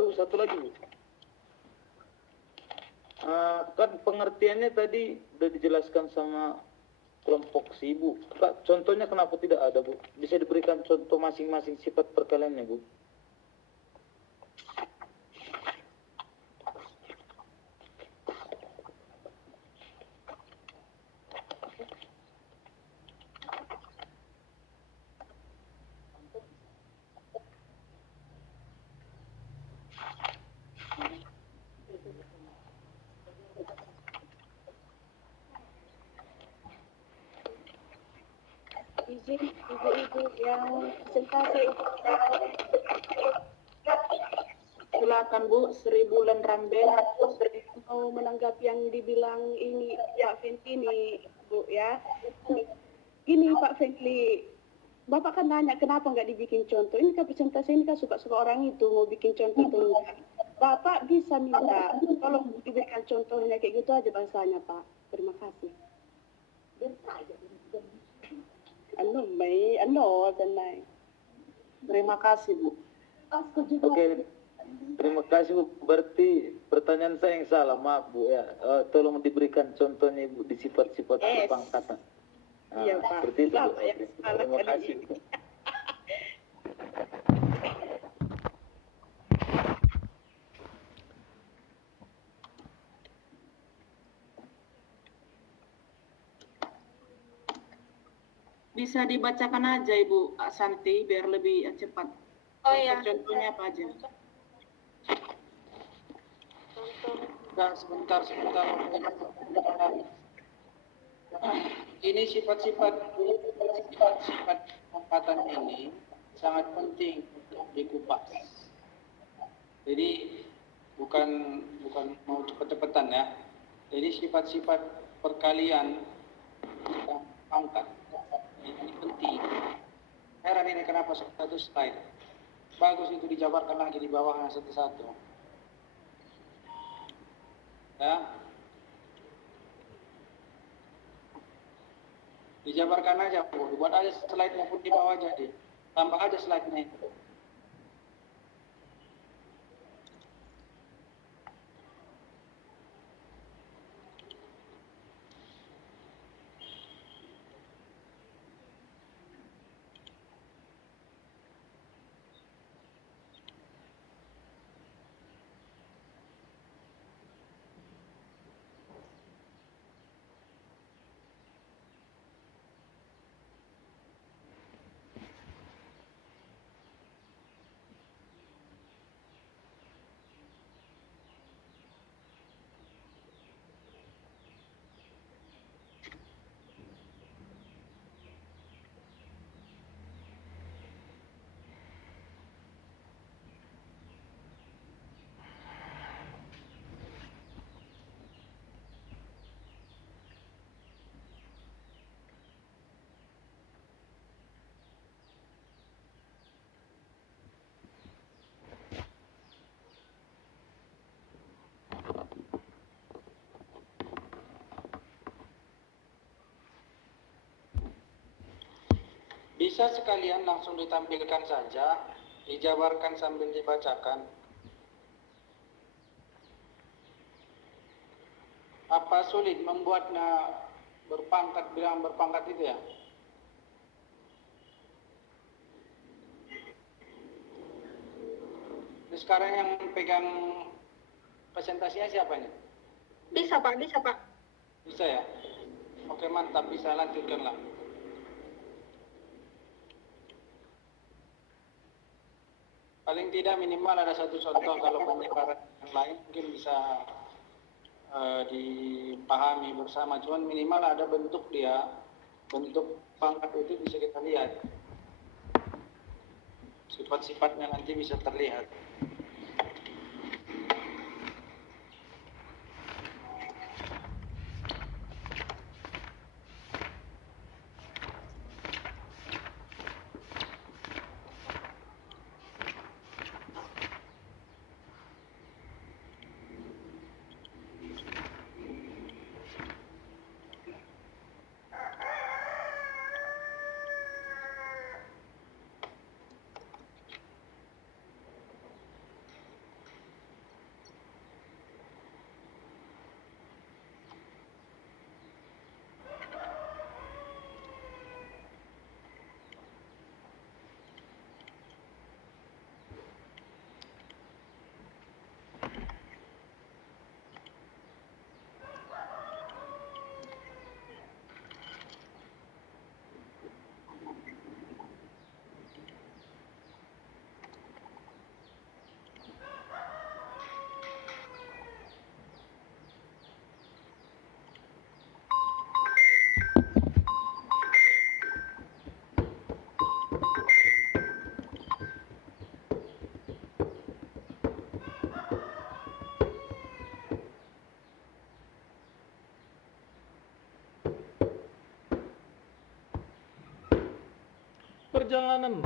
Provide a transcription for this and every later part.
baru satu lagi, Bu. Kan pengertiannya tadi udah dijelaskan sama kelompok si Ibu. Kak, contohnya kenapa tidak ada, Bu? Bisa diberikan contoh masing-masing sifat perkaliannya, Bu? Izin ibu-ibu yang presentasi. Silakan Bu, Sri Bulan Rambe mau menanggapi yang dibilang ini Pak Fenty nih Bu ya. Gini Pak Fenty, Bapak kan nanya kenapa nggak dibikin contoh. Ini kan presentasi ini kan suka-suka orang itu mau bikin contoh atau enggak. Bapak bisa minta tolong diberikan contohnya kayak gitu aja bahasanya Pak. Terima kasih. Terima kasih, Bu. Oke, terima kasih, Bu. Berarti pertanyaan saya yang salah, maaf, Bu ya. Tolong diberikan contohnya, Bu, di sifat-sifat perpangkatan. Iya, Pak. Seperti itu, Bu. Terima kasih, Bu. Bisa dibacakan aja Ibu Santi biar lebih cepat. Oh iya. Contohnya apa aja? Sebentar. Ini sifat-sifat lompatan ini sangat penting untuk dikupas. Jadi bukan mau cepet-cepetan ya. Jadi sifat-sifat perkalian yang pangkat ini penting. Heran ini kenapa satu slide. Bagus itu dijabarkan lagi di bawahnya satu-satu. Ya. Dijabarkan aja, Bu. Buat aja slide-nya pun di bawah jadi. Tambah aja slide-nya itu. Bisa sekalian langsung ditampilkan saja, dijabarkan sambil dibacakan. Apa sulit membuatnya berpangkat, bilang berpangkat itu ya? Ini sekarang yang pegang presentasinya siapa nih? Bisa Pak. Bisa ya? Oke, mantap, bisa lanjutkanlah. Paling tidak minimal ada satu contoh, kalau penyebaran yang lain mungkin bisa dipahami bersama. Cuman minimal ada bentuk dia, bentuk pangkat itu bisa kita lihat. Sifat-sifatnya nanti bisa terlihat. perjalanan.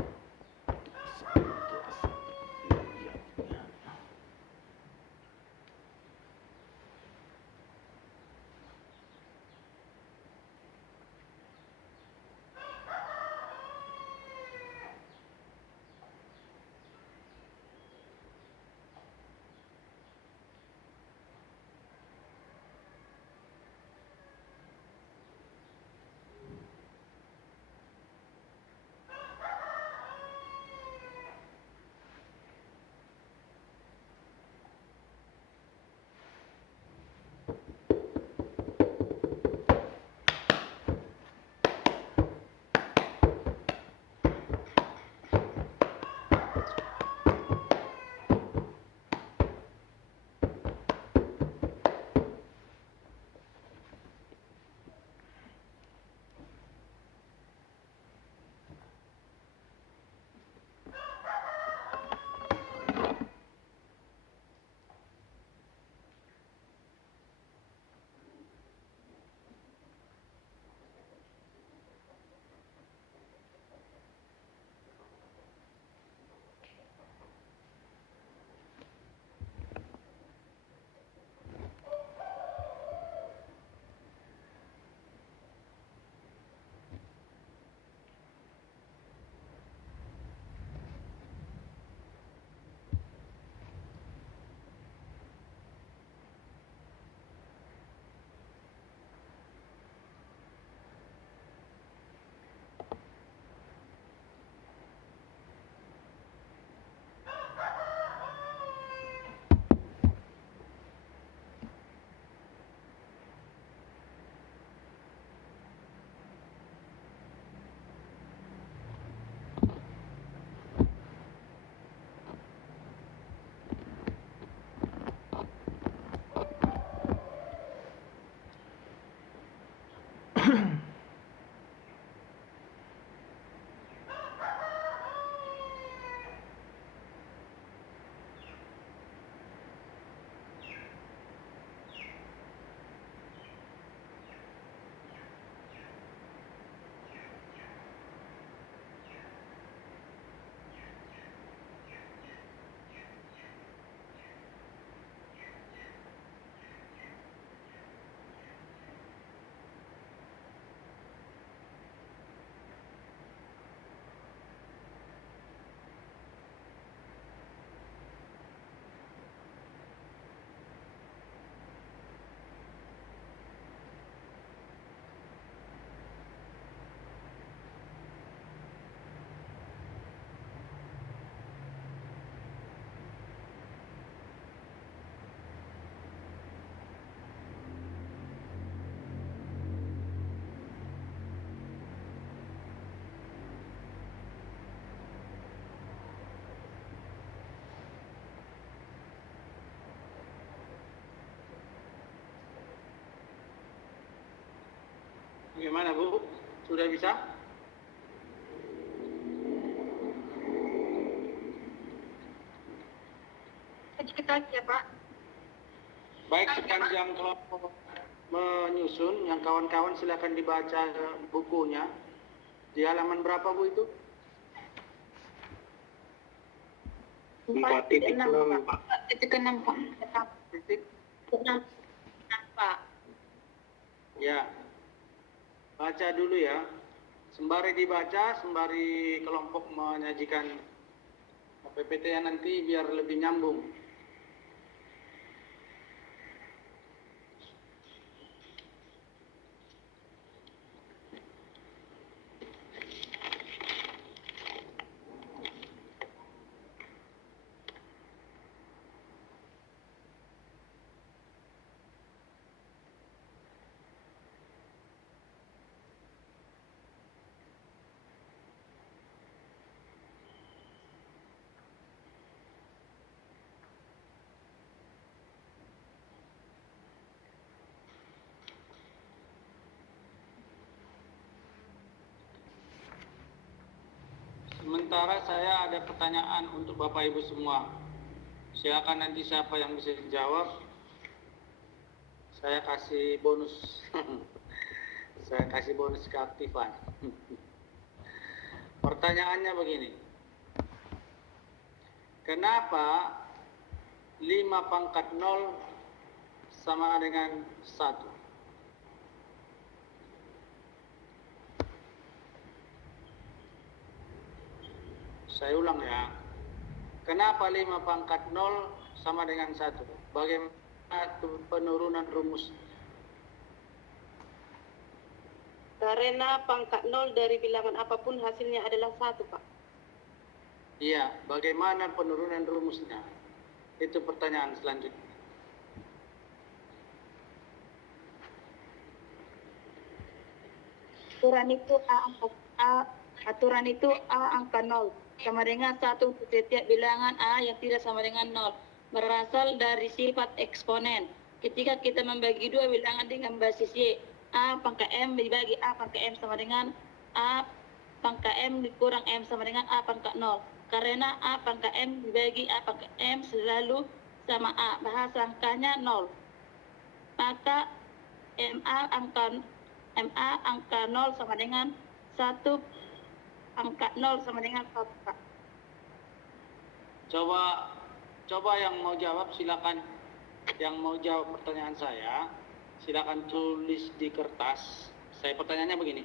Bagaimana Bu? Sudah bisa? Sedikit lagi ya Pak. Baik, sepanjang kelompok menyusun, yang kawan-kawan silakan dibaca bukunya. Di halaman berapa Bu itu? 4.6 Pak. 4.6 Pak. Titik. 6 Pak. Ya, baca dulu ya. Sembari dibaca, sembari kelompok menyajikan PPT nanti biar lebih nyambung. Sementara saya ada pertanyaan untuk Bapak Ibu semua. Silakan nanti siapa yang bisa dijawab, saya kasih bonus. Saya kasih bonus keaktifan. Pertanyaannya begini. Kenapa 5 pangkat 0 sama dengan 1? Saya ulang ya. Kenapa 5 pangkat 0 sama dengan 1? Bagaimana penurunan rumus? Karena pangkat 0 dari bilangan apapun hasilnya adalah 1, Pak. Iya, bagaimana penurunan rumusnya? Itu pertanyaan selanjutnya. Aturan itu A angka 0 sama dengan 1 untuk setiap bilangan A yang tidak sama dengan 0 berasal dari sifat eksponen. Ketika kita membagi dua bilangan dengan basis Y, A pangkat M dibagi A pangkat M sama dengan A pangkat M dikurang M sama dengan A pangkat 0. Karena A pangkat M dibagi A pangkat M selalu sama A, bahasa angkanya 0. Maka MA angka 0 sama dengan 1 angka 0 sama dengan 1, Pak. Coba yang mau jawab silakan. Yang mau jawab pertanyaan saya, silakan tulis di kertas. Saya pertanyaannya begini.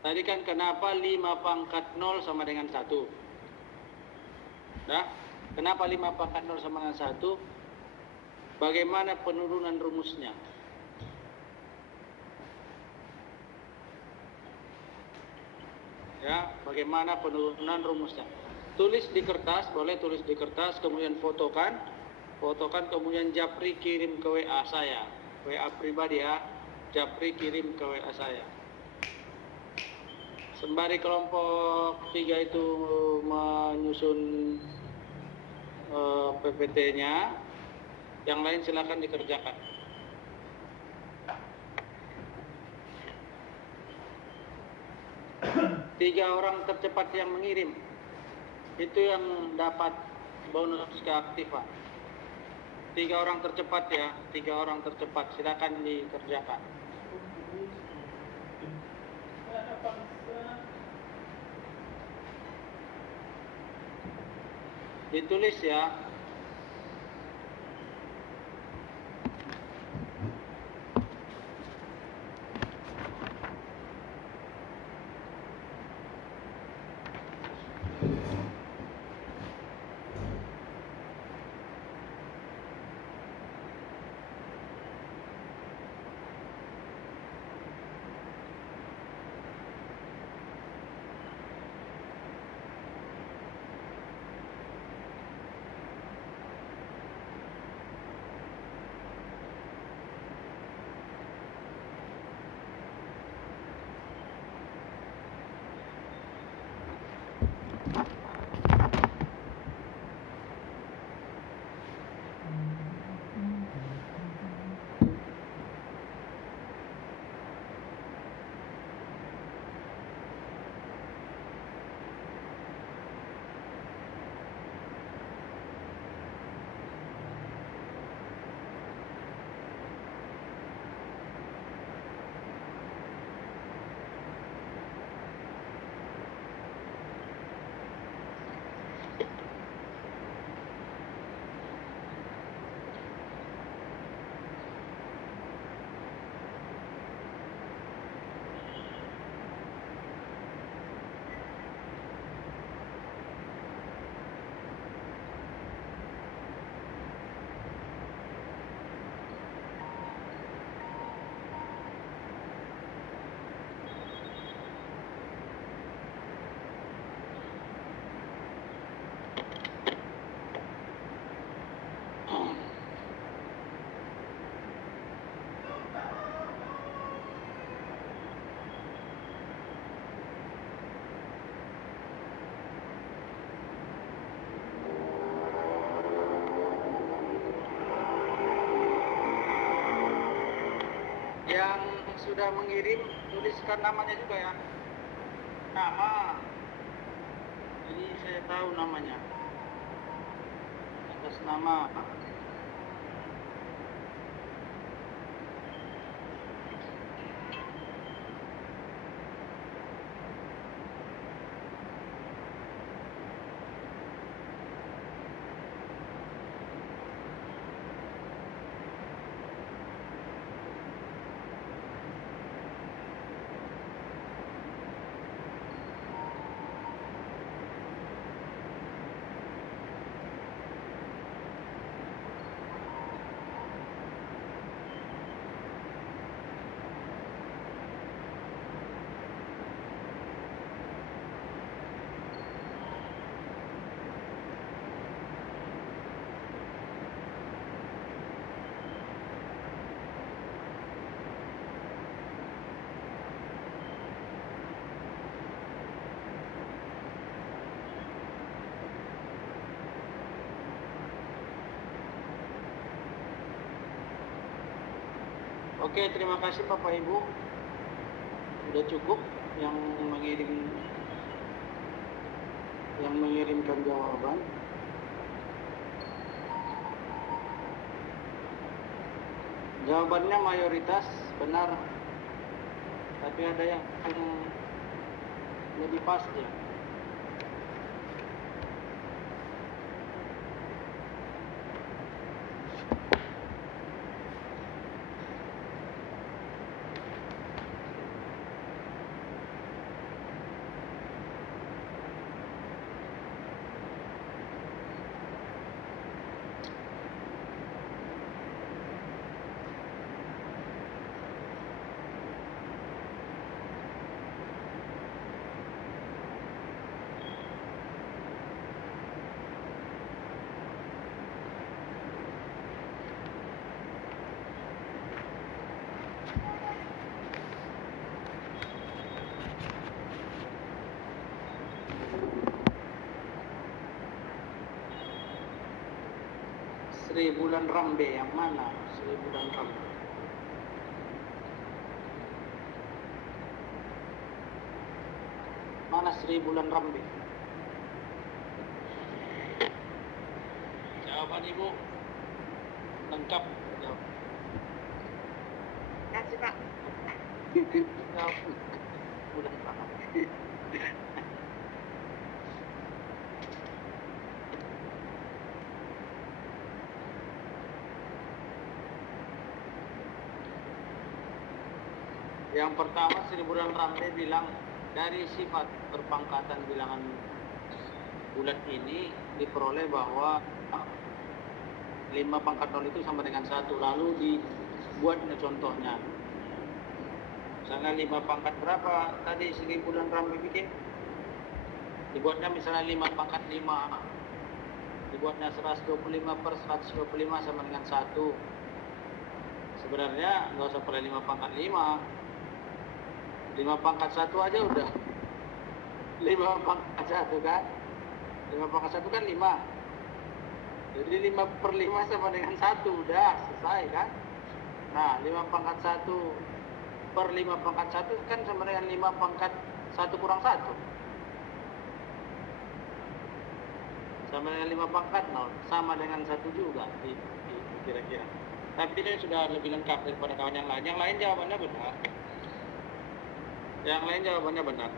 Tadi kan kenapa 5 pangkat 0 sama dengan 1? Nah, kenapa 5 pangkat 0 sama dengan 1? Bagaimana penurunan rumusnya? Ya, bagaimana penurunan rumusnya? Tulis di kertas, boleh tulis di kertas, kemudian fotokan, kemudian Japri kirim ke WA saya, WA pribadi ya, Japri kirim ke WA saya. Sembari kelompok 3 itu menyusun PPT-nya, yang lain silakan dikerjakan. Tiga orang tercepat yang mengirim itu yang dapat bonus keaktifan. 3 orang tercepat ya, 3 orang tercepat, silakan dikerjakan. Ditulis ya. Yang sudah mengirim, tuliskan namanya juga ya. Nama. Ini saya tahu namanya. Atas nama. Oke, terima kasih Bapak Ibu. Sudah cukup yang mengirimkan jawaban. Jawabannya mayoritas benar, tapi ada yang lebih pas ya. Sri Bulan Rambe yang mana? Sri Bulan Rambe. Mana Sri Bulan Rambe? Jawaban Ibu lengkap. Jawab. Kasih Pak. Jawab. Bulan Rambe. Yang pertama Sri Bulan Rambe bilang dari sifat perpangkatan bilangan bulat ini diperoleh bahwa 5 pangkat 0 itu sama dengan 1. Lalu dibuat contohnya. Misalnya 5 pangkat berapa tadi Sri Bulan Rambe bikin? Dibuatnya misalnya 5 pangkat 5. Dibuatnya 125 per 125 sama dengan 1. Sebenarnya nggak usah pakai 5 pangkat 5. 5 pangkat 1 aja udah 5 pangkat 1 kan 5 pangkat 1 kan 5, jadi 5 per 5 sama dengan 1 udah selesai kan. Nah 5 pangkat 1 per 5 pangkat 1 kan sama dengan 5 pangkat 1 kurang 1 sama dengan 5 pangkat 0 sama dengan 1 juga kira-kira. Tapi ini sudah lebih lengkap daripada kawan yang lain. Yang lain jawabannya benar. Yang lain jawabannya benar.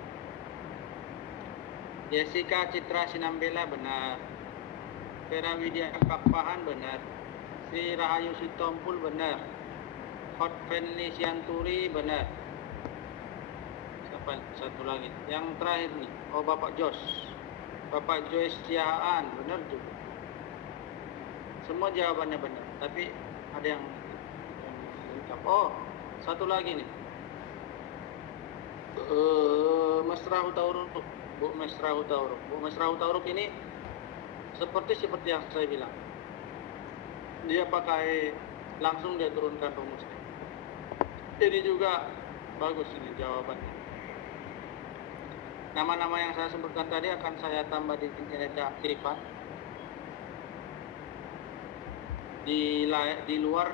Jessica Citra Sinambela benar. Vera Widya Pakpahan benar. Sri Rahayu Sitompul benar. Hot Fenli Sianturi benar. Siapa satu lagi? Yang terakhir nih. Oh Bapak Jos. Bapak Joyce Siaan benar juga. Semua jawabannya benar. Tapi ada yang lengkap. Oh satu lagi nih. Mesra Hutauruk, Bu Mesra Hutauruk. Bu Mesra Hutauruk ini seperti yang saya bilang. Dia pakai langsung dia turunkan rumusnya. Ini juga bagus ini jawabannya. Nama-nama yang saya sebutkan tadi akan saya tambah di nilai keaktifan. Di luar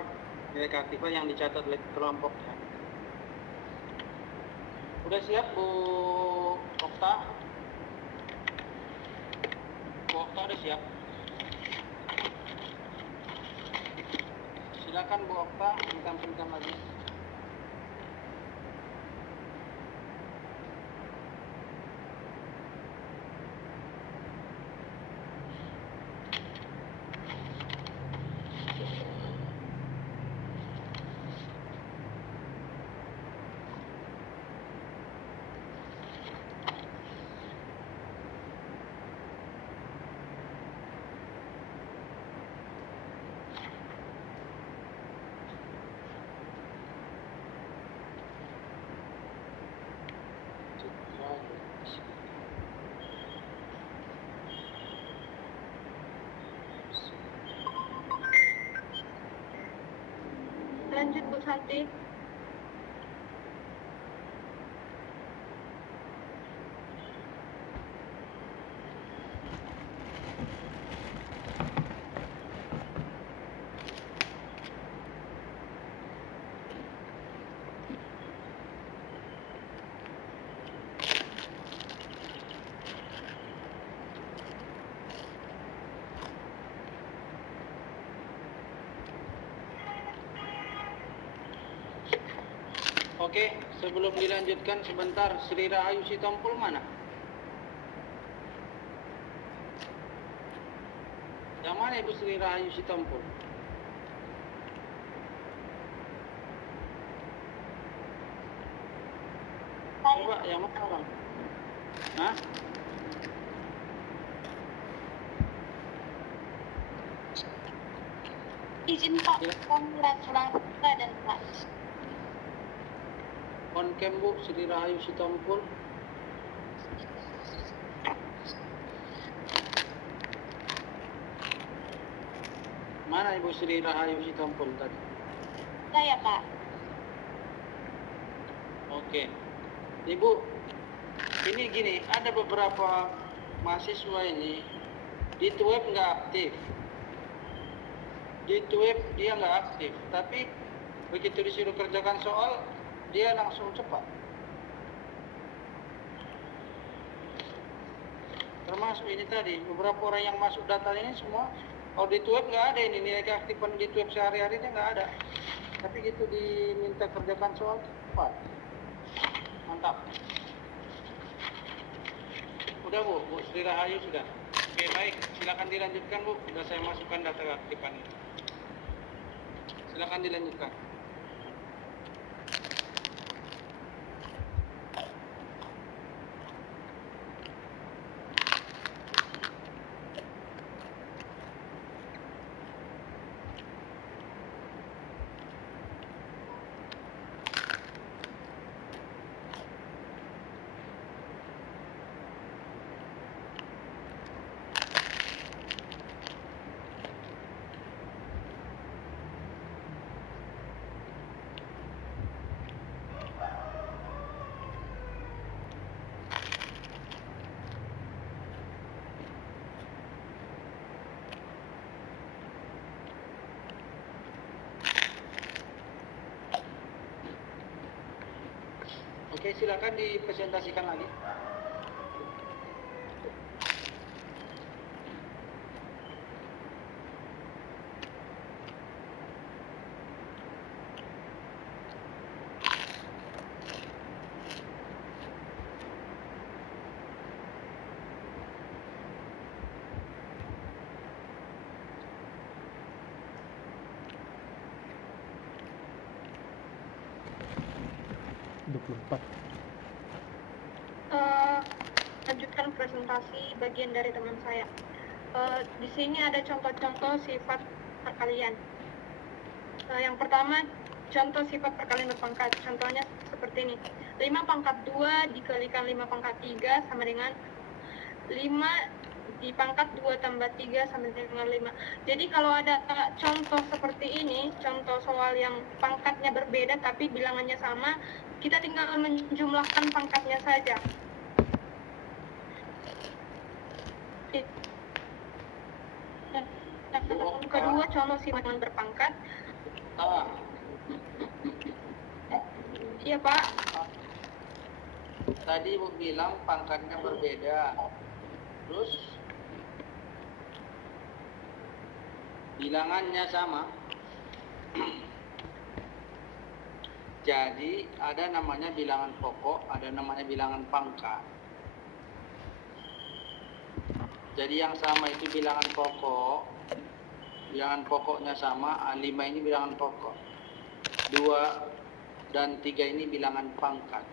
nilai keaktifan yang dicatat oleh kelompoknya. Udah siap Bu Okta? Bu Okta udah siap? Silakan Bu Okta, singkat-singkat lagi. Lanjut Bu Santi. Oke, sebelum dilanjutkan sebentar, Sri Rahayu Sitompul mana? Yang mana Ibu Sri Rahayu Sitompul? Coba yang mana Bang? Hah? Izin Pak, Ya. kurang dan Pak. On cam Bu, Sri Rahayu Sitompul. Mana Ibu Sri Rahayu Sitompul tadi? Saya Pak. Oke. Ibu, ini gini, ada beberapa mahasiswa ini di web nggak aktif. Di web dia nggak aktif, tapi begitu disuruh kerjakan soal, dia langsung cepat. Termasuk ini tadi, beberapa orang yang masuk data ini semua, kalau di web nggak ada ini, nilai keaktifan di web sehari-harinya nggak ada. Tapi gitu diminta kerjakan soal, cepat. Mantap. Udah Bu Sri Rahayu sudah. Oke baik, silakan dilanjutkan Bu. Sudah saya masukkan data keaktifan ini. Silakan dilanjutkan. Oke, silakan dipresentasikan lagi. Lanjutkan presentasi bagian dari teman saya. Di sini ada contoh-contoh sifat perkalian. Yang pertama, contoh sifat perkalian berpangkat. Contohnya seperti ini. 5 pangkat 2 dikalikan 5 pangkat 3 sama dengan 5 di pangkat 2 tambah 3 sama dengan 5. Jadi kalau ada contoh seperti ini, contoh soal yang pangkatnya berbeda tapi bilangannya sama, kita tinggal menjumlahkan pangkatnya saja. Kedua, contoh sifat yang berpangkat. Iya Pak. Tadi Ibu bilang pangkatnya berbeda. Terus bilangannya sama. Jadi ada namanya bilangan pokok, ada namanya bilangan pangkat. Jadi yang sama itu bilangan pokok. Bilangan pokoknya sama, 5 ini bilangan pokok. 2 dan 3 ini bilangan pangkat.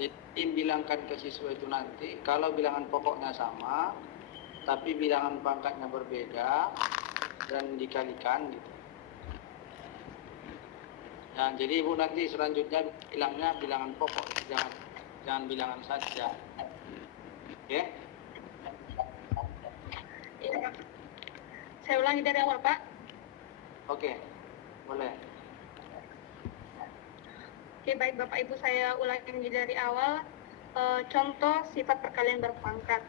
Jadi bilangkan ke siswa itu nanti, kalau bilangan pokoknya sama, tapi bilangan pangkatnya berbeda, dan dikalikan gitu. Nah, jadi Ibu nanti selanjutnya bilangnya bilangan pokok, jangan bilangan saja. Oke? Iya. Saya ulangi dari awal Pak. Oke, boleh. Oke, baik Bapak Ibu, saya ulangi dari awal. Contoh sifat perkalian berpangkat.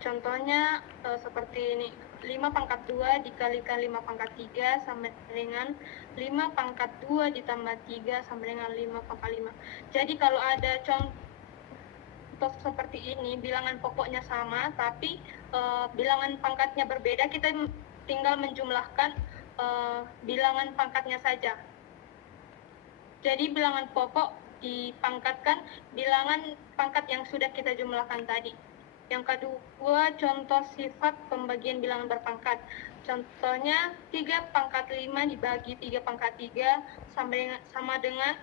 Contohnya seperti ini. 5 pangkat 2 dikalikan 5 pangkat 3 sama dengan 5 pangkat 2 ditambah 3 sama dengan 5 pangkat 5. Jadi kalau ada contoh seperti ini, bilangan pokoknya sama, tapi bilangan pangkatnya berbeda, kita tinggal menjumlahkan bilangan pangkatnya saja. Jadi bilangan pokok dipangkatkan bilangan pangkat yang sudah kita jumlahkan tadi. Yang kedua, contoh sifat pembagian bilangan berpangkat. Contohnya 3 pangkat 5 dibagi 3 pangkat 3 sama dengan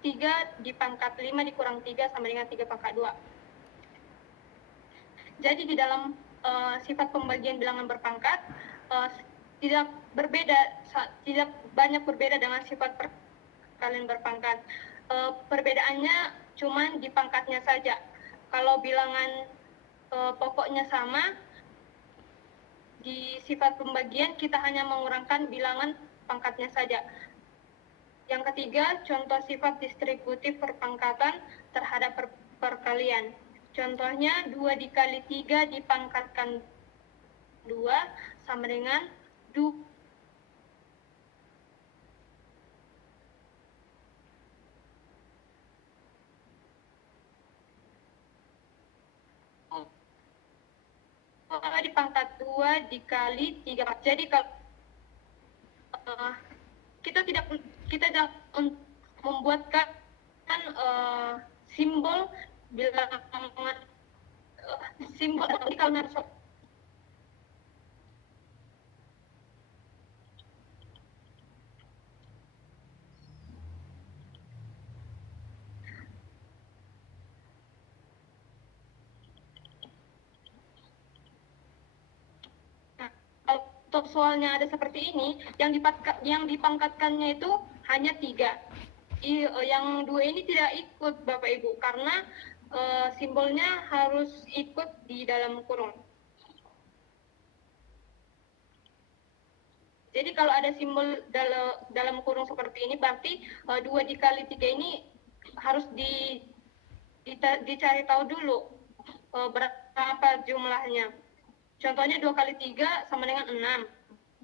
3 di pangkat 5 dikurang 3 sama dengan 3 pangkat 2. Jadi di dalam sifat pembagian bilangan berpangkat tidak banyak berbeda dengan sifat perkalian berpangkat. Perbedaannya cuma di pangkatnya saja. Kalau bilangan pokoknya sama, di sifat pembagian kita hanya mengurangkan bilangan pangkatnya saja. Yang ketiga, contoh sifat distributif perpangkatan terhadap perkalian. Contohnya 2 dikali 3 dipangkatkan 2 sama dengan 2. Di pangkat 2 dikali 3. Jadi kalau kita tidak membuatkan simbol bilangan simbol kalau untuk soalnya ada seperti ini, yang dipangkatkannya itu hanya 3. Yang 2 ini tidak ikut Bapak Ibu karena simbolnya harus ikut di dalam kurung. Jadi kalau ada simbol dalam kurung seperti ini, berarti 2 dikali 3 ini harus dicari tahu dulu berapa jumlahnya. Contohnya 2 kali 3 sama dengan 6,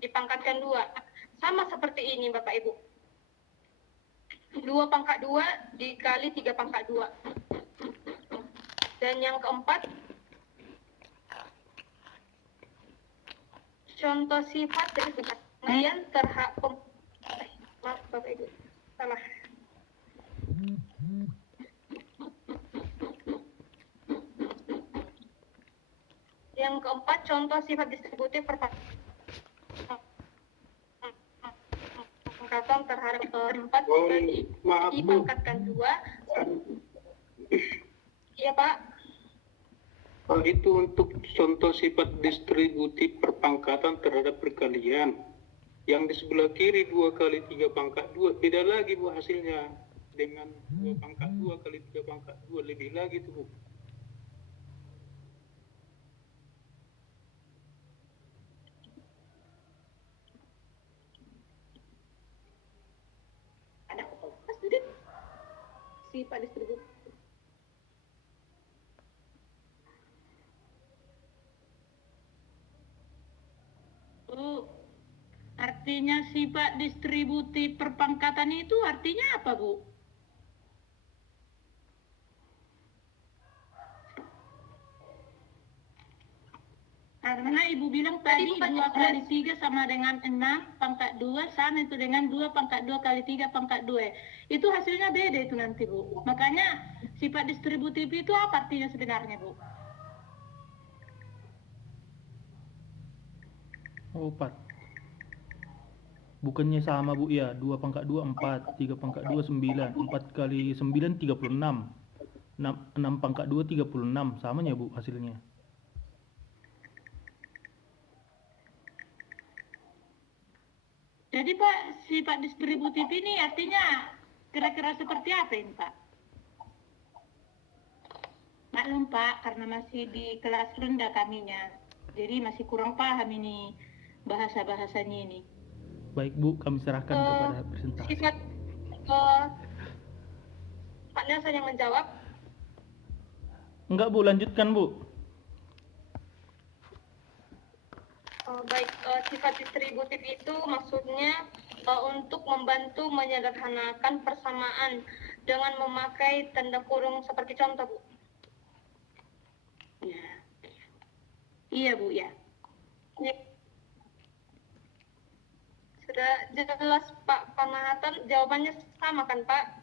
dipangkatkan 2. Sama seperti ini Bapak Ibu. 2 pangkat 2 dikali 3 pangkat 2. Dan yang keempat, contoh sifat dari pembagian terhadap maaf Bapak Ibu, salah. Yang keempat, contoh sifat distributif perpangkatan terhadap 4 dipangkatkan 2. Iya Pak. Itu untuk contoh sifat distributif perpangkatan terhadap perkalian. Yang di sebelah kiri 2 kali 3 pangkat 2, beda lagi Bu hasilnya dengan 2 pangkat 2 kali 3 pangkat 2, lebih lagi tuh Bu. Sifat distributif. Artinya sifat distributif perpangkatan itu artinya apa, Bu? Karena Ibu bilang tadi 2 kali 3 sama dengan 6 pangkat 2 sama itu dengan 2 pangkat 2 kali 3 pangkat 2. Itu hasilnya beda itu nanti Bu. Makanya sifat distributif itu apa artinya sebenarnya Bu? Oh, 4. Bukannya sama Bu ya, 2 pangkat 2 4, 3 pangkat 2 9, 4 kali 9 36, 6 pangkat 2 36, samanya Bu hasilnya. Jadi Pak, sifat distributif ini artinya kira-kira seperti apa ini Pak? Maklum Pak, karena masih di kelas rendah kaminya, jadi masih kurang paham ini bahasa-bahasanya ini. Baik Bu, kami serahkan kepada presentasi. Sifat Pak Nelson yang menjawab. Enggak Bu, lanjutkan Bu. Baik, sifat distributif itu maksudnya untuk membantu menyederhanakan persamaan dengan memakai tanda kurung seperti contoh, Bu. Ya. Iya Bu ya. Ya. Sudah jelas Pak Pamahatan, jawabannya sama kan Pak?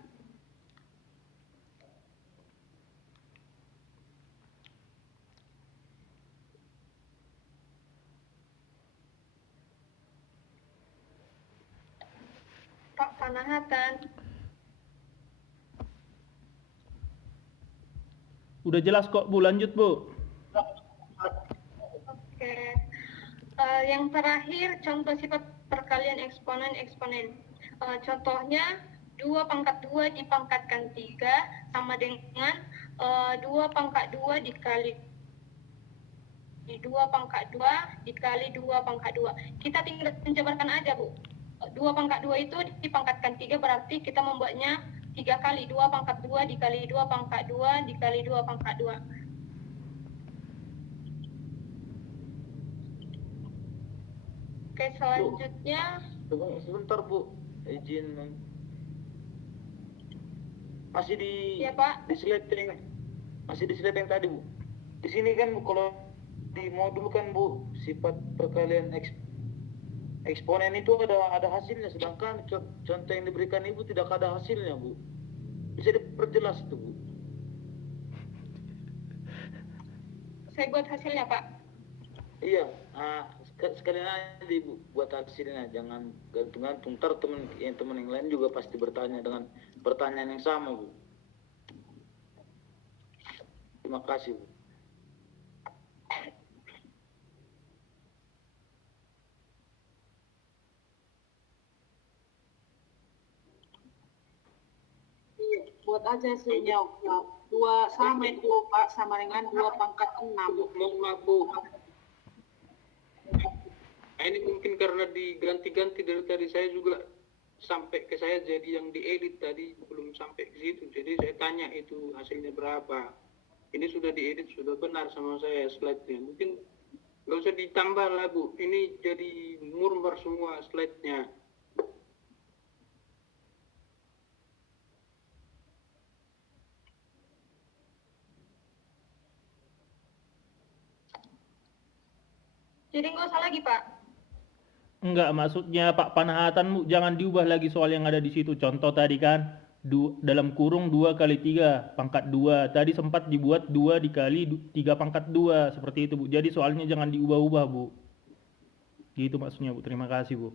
Panahatan. Udah jelas kok Bu, lanjut Bu. Oke. Yang terakhir contoh sifat perkalian eksponen. Contohnya 2 pangkat 2 dipangkatkan 3 sama dengan 2 pangkat 2 dikali 2 pangkat 2 dikali 2 pangkat 2. Kita tinggal menjabarkan aja Bu. 2 pangkat 2 itu dipangkatkan 3 berarti kita membuatnya 3 kali 2 pangkat 2 dikali 2 pangkat 2 dikali 2 pangkat 2. Oke, selanjutnya Tunggu sebentar Bu, izin. Masih di ya Pak. di slide yang tadi Bu. Di sini kan Bu, kalau di modul kan Bu, sifat perkalian eksponen itu ada hasilnya, sedangkan contoh yang diberikan Ibu tidak ada hasilnya Bu. Bisa diperjelas tuh Bu. Saya buat hasilnya Pak. Iya, sekalian aja Ibu buat hasilnya, jangan gantung-gantung. Ntar teman yang lain juga pasti bertanya dengan pertanyaan yang sama Bu. Terima kasih Bu. Buat aja hasilnya, 2 sama itu Pak, sama dengan 2 pangkat 6. Mohon maaf Bu. Nah, ini mungkin karena diganti-ganti dari tadi, saya juga sampai ke saya jadi yang diedit tadi belum sampai ke situ. Jadi saya tanya itu hasilnya berapa. Ini sudah diedit, sudah benar sama saya slide-nya. Mungkin nggak usah ditambah lah Bu. Ini jadi murmur semua slide-nya. Jadi nggak usah lagi Pak. Enggak, maksudnya Pak Panahatan Bu, jangan diubah lagi soal yang ada di situ. Contoh tadi kan, dalam kurung 2 kali 3 pangkat 2. Tadi sempat dibuat 2 dikali 3 pangkat 2. Seperti itu Bu. Jadi soalnya jangan diubah-ubah Bu. Gitu maksudnya Bu. Terima kasih Bu.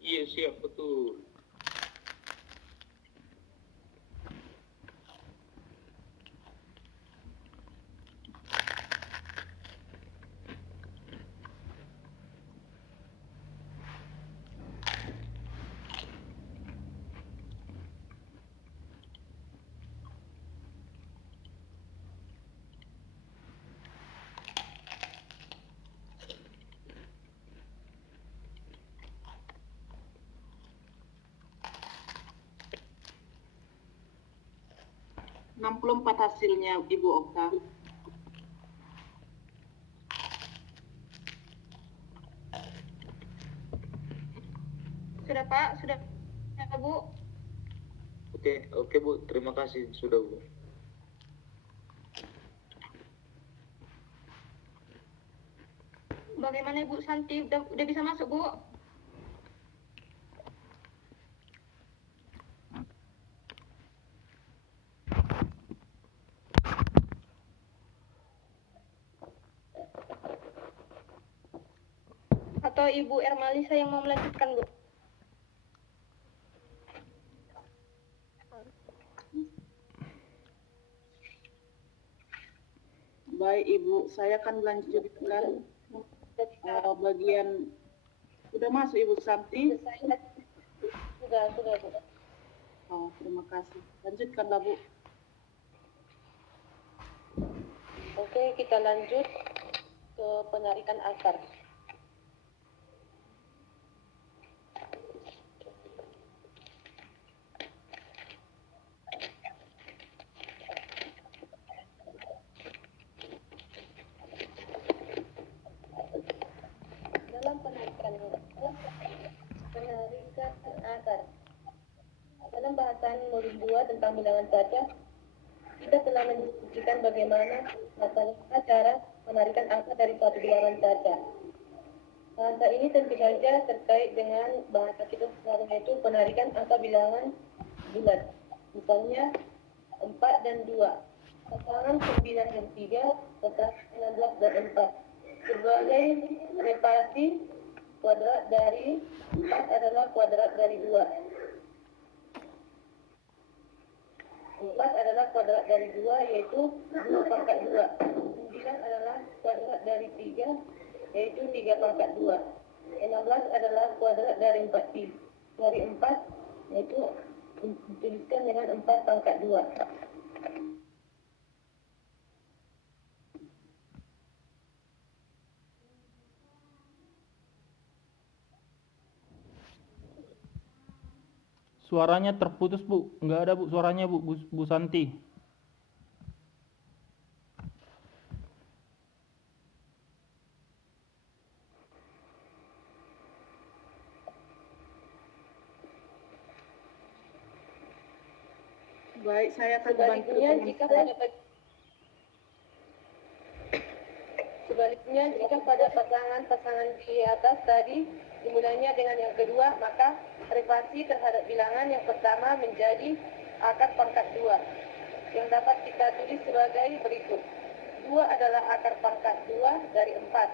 Iya siap, betul. Empat hasilnya Ibu Okta. Sudah Pak, sudah Bu. Oke Bu, terima kasih sudah Bu. Bagaimana Ibu Santi? Udah bisa masuk Bu? Atau Ibu Ermalisa yang mau melanjutkan Bu? Baik Ibu, saya akan melanjutkan bagian. Sudah masuk Ibu Santi? Sudah Bu. Oh, terima kasih. Lanjutkanlah Bu. Oke, kita lanjut ke penarikan akar. Dalam penarikan akar, dalam bahasan modul 2 tentang bilangan saja, kita telah mendiskusikan bagaimana cara menarikan angka dari suatu bilangan saja. Bahasa ini tentu saja terkait dengan bahasa kita sekarang, yaitu penarikan angka bilangan bulat. Misalnya 4 dan 2. pasangan 9 dan 3 serta 16 dan 4. Sebagai relasi kuadrat dari 4 adalah kuadrat dari 2. 4 adalah kuadrat dari 2 yaitu 2 pangkat 2. 9 adalah kuadrat dari 3 yaitu 3 pangkat 2. 16 adalah kuadrat dari 4 yaitu dituliskan dengan 4 pangkat 2. Suaranya terputus, Bu. Nggak ada, Bu, suaranya, Bu. Bu Santi. Baik, saya akan bantu Sebaliknya, jika pada pasangan-pasangan di atas tadi dimulainya dengan yang kedua, maka relasi terhadap bilangan yang pertama menjadi akar pangkat 2 yang dapat kita tulis sebagai berikut. 2 adalah akar pangkat 2 dari 4.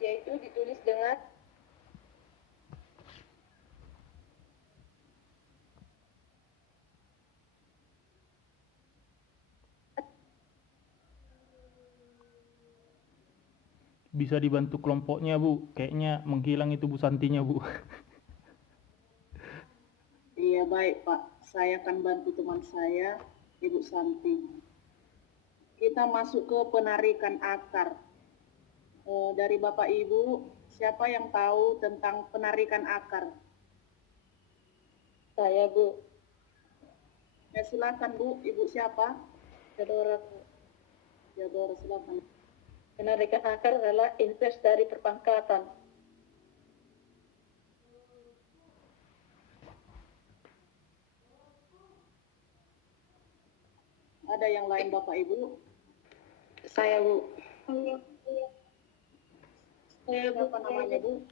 Yaitu ditulis dengan Bisa dibantu kelompoknya, Bu. Kayaknya menghilang itu Bu Santinya, Bu. Iya, baik, Pak. Saya akan bantu teman saya, Ibu Santi. Kita masuk ke penarikan akar. Dari Bapak Ibu, siapa yang tahu tentang penarikan akar? saya, Bu. Ya, silakan, Bu. Ibu siapa? Saudara, Jadora, silakan. penarikan akar adalah invers dari perpangkatan. Ada yang lain, Bapak Ibu? Saya, Bu. Siapa namanya, Bu?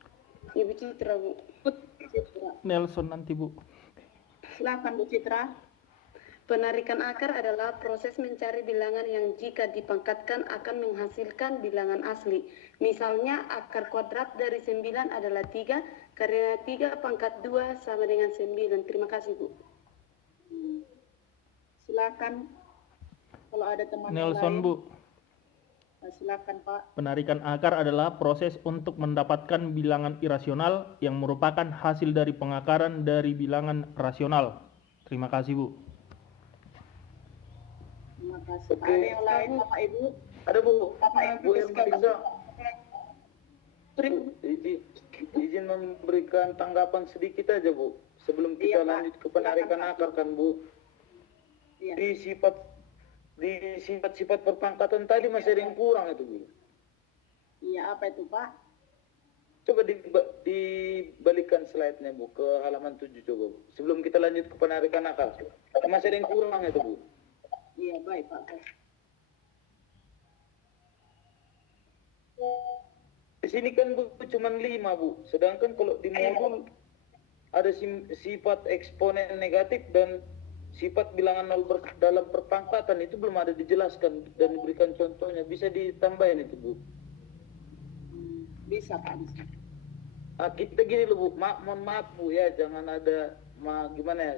Ibu Citra, Bu. Citra. Nelson nanti, Bu. Silakan, Bu Citra. Penarikan akar adalah proses mencari bilangan yang jika dipangkatkan akan menghasilkan bilangan asli. Misalnya akar kuadrat dari 9 adalah 3, karena 3 pangkat 2 sama dengan 9. Terima kasih, Bu. Silakan kalau ada teman Nelson, lain. Bu. Silakan, Pak. Penarikan akar adalah proses untuk mendapatkan bilangan irasional yang merupakan hasil dari pengakaran dari bilangan rasional. Terima kasih, Bu. Terima kasih. Oke. Ada yang lain, Bapak Ibu? Ada, Bu. Bapak Ibu Bu Hermanisa. Ibu. Izin memberikan tanggapan sedikit aja, Bu. Sebelum kita Iya, Pak. lanjut ke penarikan Silakan, Pak. akar kan, Bu. Iya. Di sifat-sifat perpangkatan tadi masih ada yang kurang itu, Bu. Iya, apa itu, Pak? Coba dibalikan slide-nya, Bu, ke halaman 7 coba, Bu. Sebelum kita lanjut ke penarikan akar. Masih ada yang kurang itu, Bu. Iya, baik, Pak. Di sini kan, Bu, cuma 5, Bu. Sedangkan kalau di modul ada sifat eksponen negatif dan sifat bilangan nol dalam perpangkatan itu belum ada dijelaskan dan diberikan contohnya. Bisa ditambahin itu, Bu. Bisa, Pak. Bisa. Kita gini loh, Bu. Mohon maaf, Bu, ya. Jangan ada gimana ya,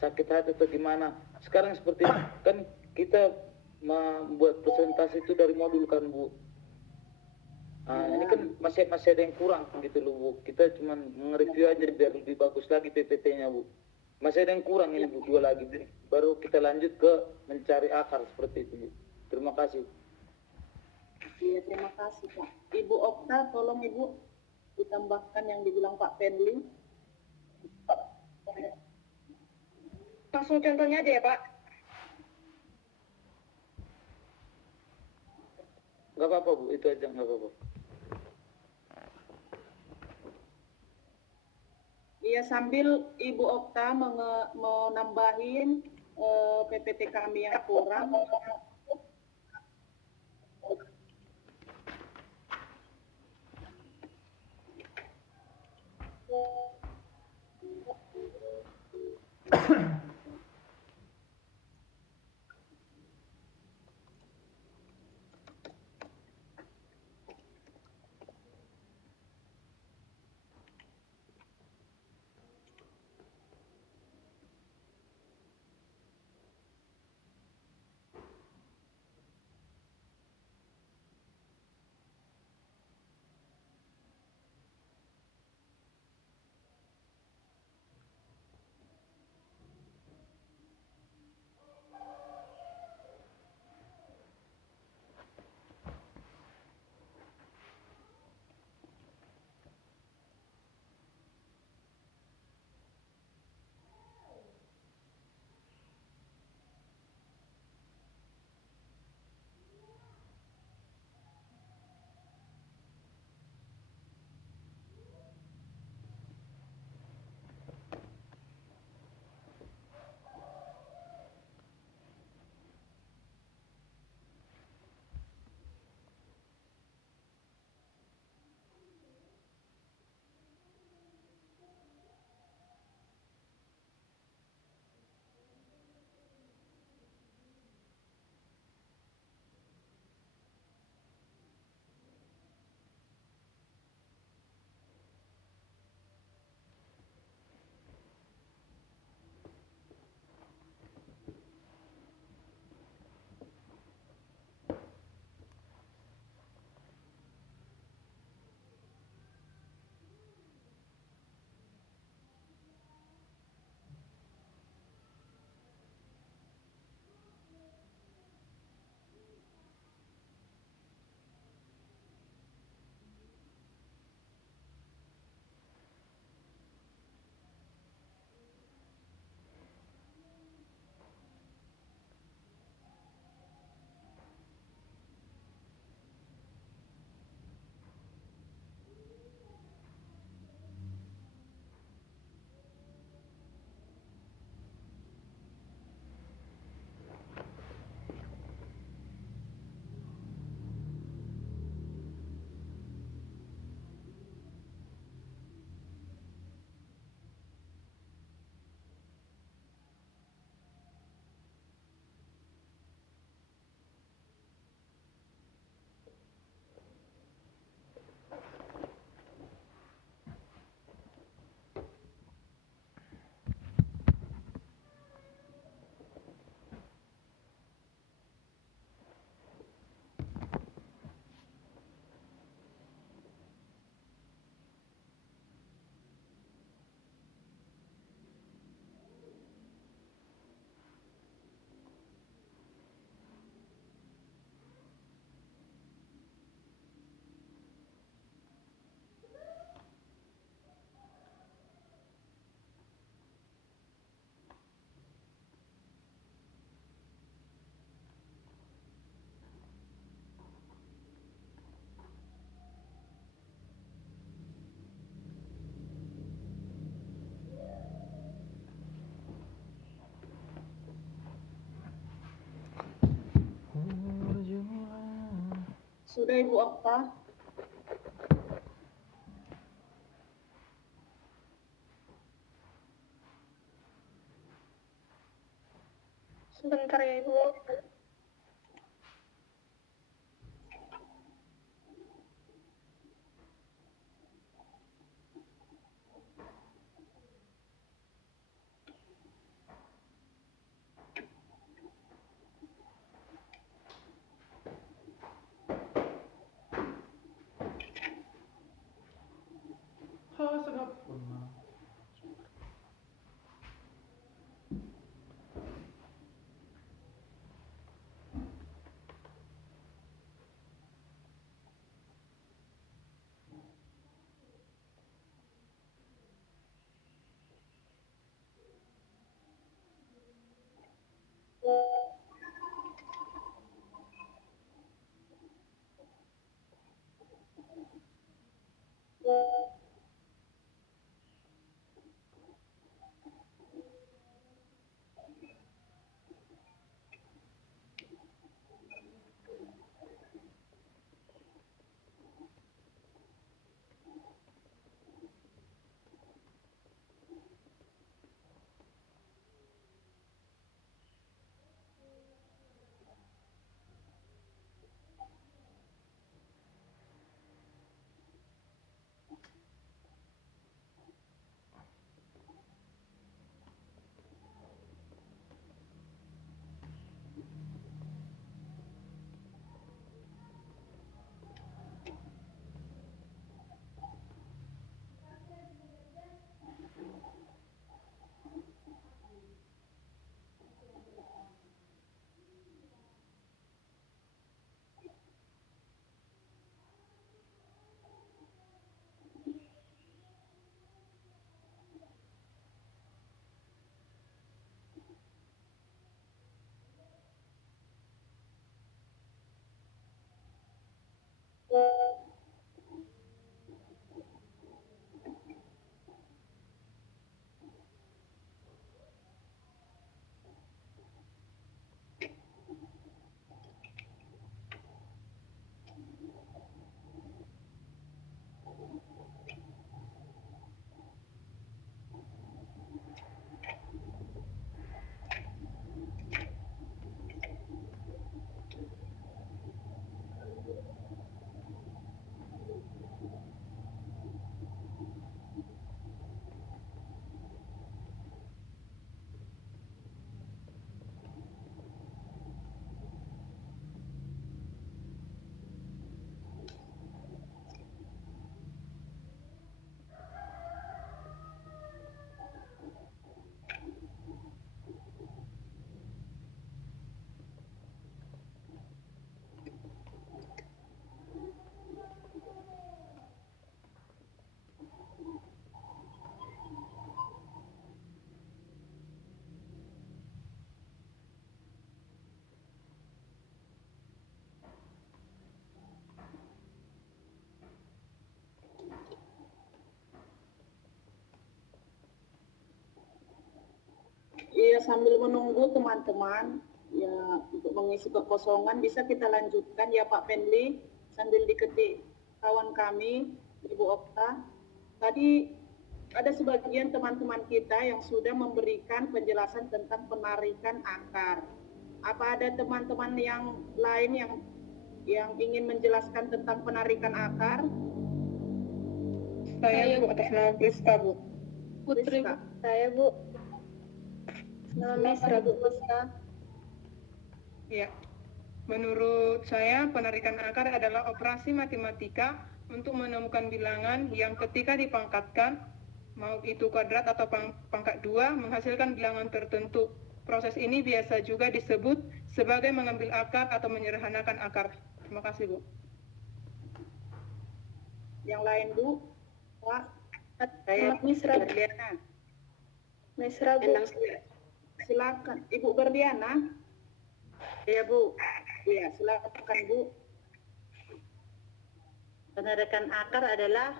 sakit hati atau gimana. Sekarang seperti kan kita membuat presentasi itu dari modul kan, Bu. Ini kan masih ada yang kurang gitu loh, Bu. Kita cuma nge-review aja biar lebih bagus lagi PPT-nya, Bu. Masih ada yang kurang ini, Bu, 2 lagi. Baru kita lanjut ke mencari akar seperti itu, Bu. Terima kasih. Iya, terima kasih, Pak. Ibu Okta, tolong Ibu ditambahkan yang dibilang Pak Penli. Langsung contohnya aja ya, Pak. Nggak apa-apa, Bu. Itu aja, nggak apa-apa. Iya, sambil Ibu Okta menambahin PPT kami yang kurang. Sudah Ibu Okta? Sebentar ya Ibu. Ya, sambil menunggu teman-teman ya untuk mengisi kekosongan bisa kita lanjutkan ya Pak Fenli sambil diketik kawan kami Ibu Okta. Tadi ada sebagian teman-teman kita yang sudah memberikan penjelasan tentang penarikan akar. Apa ada teman-teman yang lain yang ingin menjelaskan tentang penarikan akar? Saya Bu, atas nama Priska Bu. Putri, Saya Bu. Nama Mesra Bu Priska. Ya, menurut saya penarikan akar adalah operasi matematika untuk menemukan bilangan yang ketika dipangkatkan, mau itu kuadrat atau pangkat 2, menghasilkan bilangan tertentu. Proses ini biasa juga disebut sebagai mengambil akar atau menyederhanakan akar. Terima kasih, Bu. yang lain Bu? Pak, Saya Mesra. Berliana. Mesra Bu. Silakan. Ibu Berliana. Ya Bu, Iya, silakan Bu. penarikan akar adalah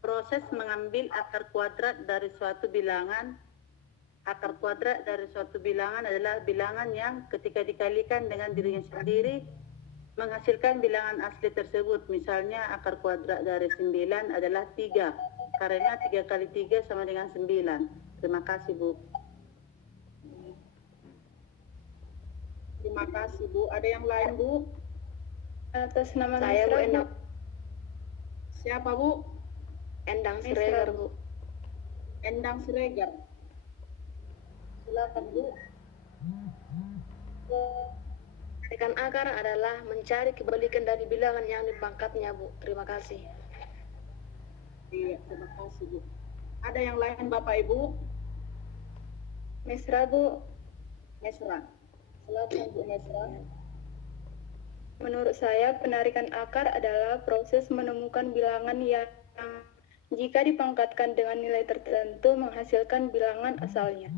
proses mengambil akar kuadrat dari suatu bilangan. Akar kuadrat dari suatu bilangan adalah bilangan yang ketika dikalikan dengan dirinya sendiri menghasilkan bilangan asli tersebut. Misalnya akar kuadrat dari 9 adalah 3, karena 3 kali 3 sama dengan 9. Terima kasih Bu. Terima kasih Bu. Ada yang lain Bu? Atas nama Saya Bu Mesra Endang. Siapa Bu? Endang Mesra. Siregar Bu. Endang Siregar. Silakan Bu. Penarikan akar adalah mencari kebalikan dari bilangan yang dipangkatnya Bu. Terima kasih. Iya, terima kasih Bu. Ada yang lain Bapak Ibu? Mesra Bu. Mesra. Silakan Bu Mesra. Menurut saya, penarikan akar adalah proses menemukan bilangan yang jika dipangkatkan dengan nilai tertentu menghasilkan bilangan asalnya.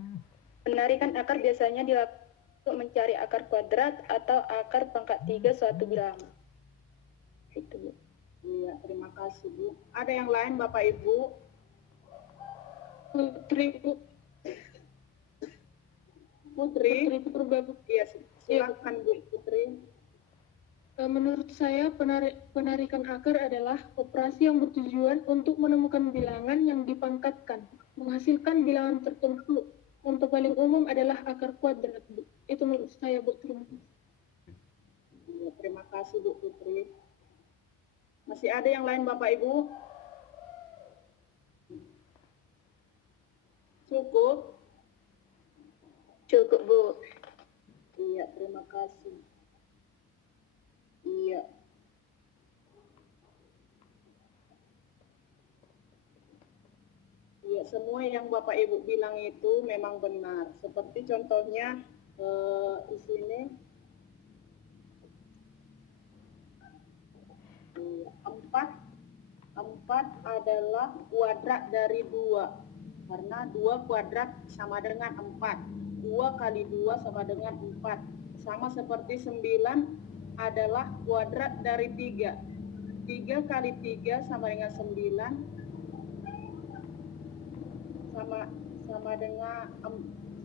Penarikan akar biasanya dilakukan untuk mencari akar kuadrat atau akar pangkat 3 suatu bilangan. Itu Bu. Iya, terima kasih Bu. Ada yang lain Bapak Ibu? Putri Bu. Putri? Putri Purba Bu. Iya, silakan Bu Putri. Menurut saya penarikan akar adalah operasi yang bertujuan untuk menemukan bilangan yang dipangkatkan, menghasilkan bilangan tertentu. Contoh paling umum adalah akar kuadrat, Bu. Itu menurut saya, Bu. Terima kasih. Iya, terima kasih Bu Putri. Masih ada yang lain Bapak Ibu? Cukup? Cukup Bu. Iya, terima kasih. Iya. Iya, semua yang Bapak Ibu bilang itu memang benar. Seperti contohnya di sini 4 adalah kuadrat dari 2. Karena 2 kuadrat sama dengan 4. 2 kali 2 sama dengan 4. Sama seperti 9 adalah kuadrat dari 3. 3 kali 3 sama dengan 9.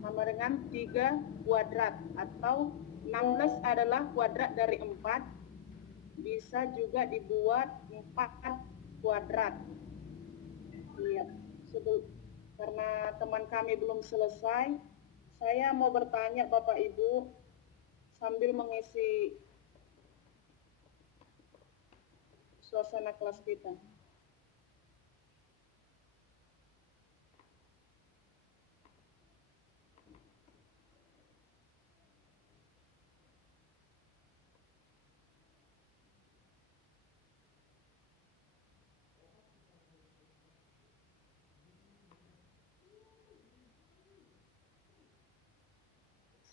Sama dengan 3 kuadrat, atau 16 adalah kuadrat dari 4. Bisa juga dibuat 4 kuadrat. Iya. Karena teman kami belum selesai, saya mau bertanya Bapak Ibu sambil mengisi suasana kelas kita.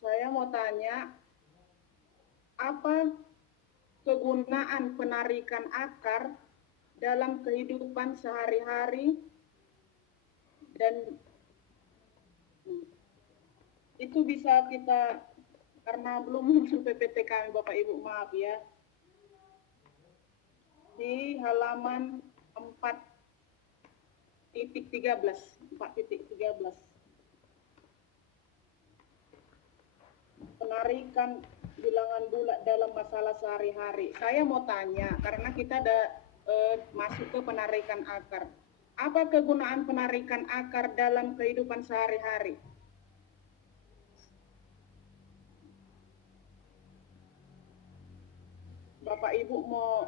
Saya mau tanya, apa kegunaan penarikan akar dalam kehidupan sehari-hari, dan itu bisa kita, karena belum muncul PPT kami Bapak Ibu, maaf ya, di halaman 4.13. penarikan bilangan bulat dalam masalah sehari-hari. Saya mau tanya, karena kita ada masuk ke penarikan akar. Apa kegunaan penarikan akar dalam kehidupan sehari-hari? Bapak Ibu mau,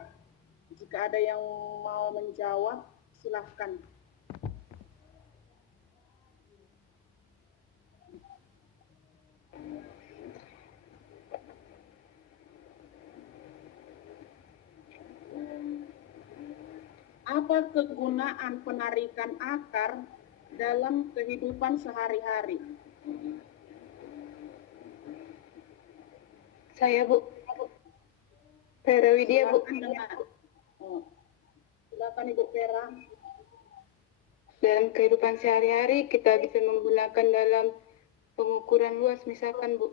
jika ada yang mau menjawab, silahkan. Apa kegunaan penarikan akar dalam kehidupan sehari-hari? Saya, Bu. Vera Widya, Bu. Silakan Ibu Vera. Dalam kehidupan sehari-hari kita bisa menggunakan dalam pengukuran luas, misalkan, Bu,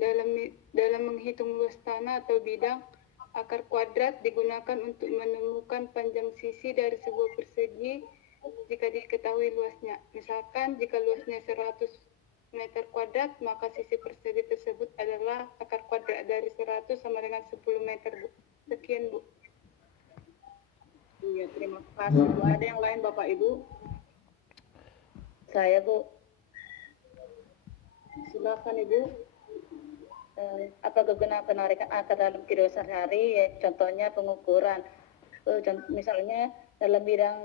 dalam menghitung luas tanah atau bidang. Akar kuadrat digunakan untuk menemukan panjang sisi dari sebuah persegi jika diketahui luasnya. Misalkan jika luasnya 100 meter kuadrat, maka sisi persegi tersebut adalah akar kuadrat dari 100 sama dengan 10 meter, Bu. Sekian, Bu. Iya, terima kasih, Bu. Ada yang lain, Bapak Ibu? Saya, Bu. Silakan, Ibu. Apa kegunaan penarikan akar dalam kehidupan sehari-hari? Ya, contohnya pengukuran. Misalnya dalam bidang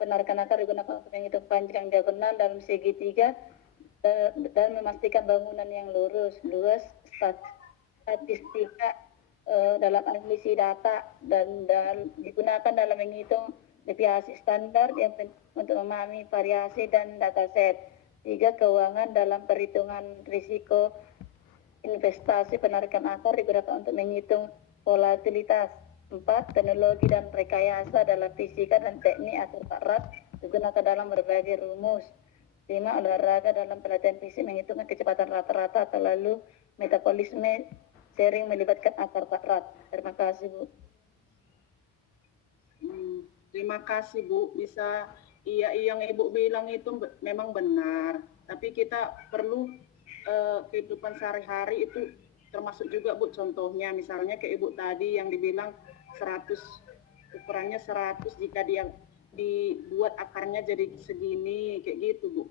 penarikan akar digunakan untuk menghitung panjang diagonal dalam segitiga dan memastikan bangunan yang lurus. Luas statistika dalam analisis data dan digunakan dalam menghitung deviasi standar yang untuk memahami variasi dan dataset. 3. Keuangan dalam perhitungan risiko investasi. Penarikan akar digunakan untuk menghitung volatilitas. 4. Teknologi dan rekayasa dalam fisika dan teknik akar kuadrat digunakan dalam berbagai rumus. 5. Olahraga dalam pelatihan fisik menghitung kecepatan rata-rata atau lalu metabolisme sering melibatkan akar kuadrat. Terima kasih, Bu. Terima kasih, Bu. Bisa, iya yang Ibu bilang itu memang benar. Tapi kita perlu kehidupan sehari-hari itu termasuk juga, Bu, contohnya misalnya kayak Ibu tadi yang dibilang 100, ukurannya 100 jika dia dibuat akarnya jadi segini kayak gitu, Bu.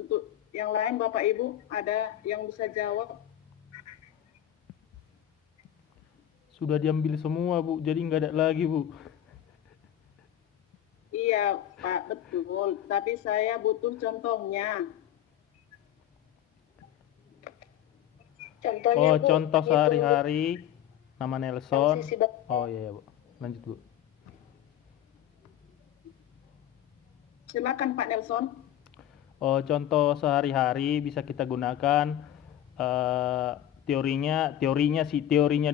Untuk yang lain Bapak Ibu ada yang bisa jawab? Sudah diambil semua, Bu, jadi nggak ada lagi, Bu. Iya, Pak, betul. Tapi saya butuh contohnya. Contohnya, Bu, Contoh itu sehari-hari, nama Nelson. sisi bawah. Oh iya, Bu. Lanjut, Bu. Silakan Pak Nelson. Contoh sehari-hari bisa kita gunakan teorinya dulu.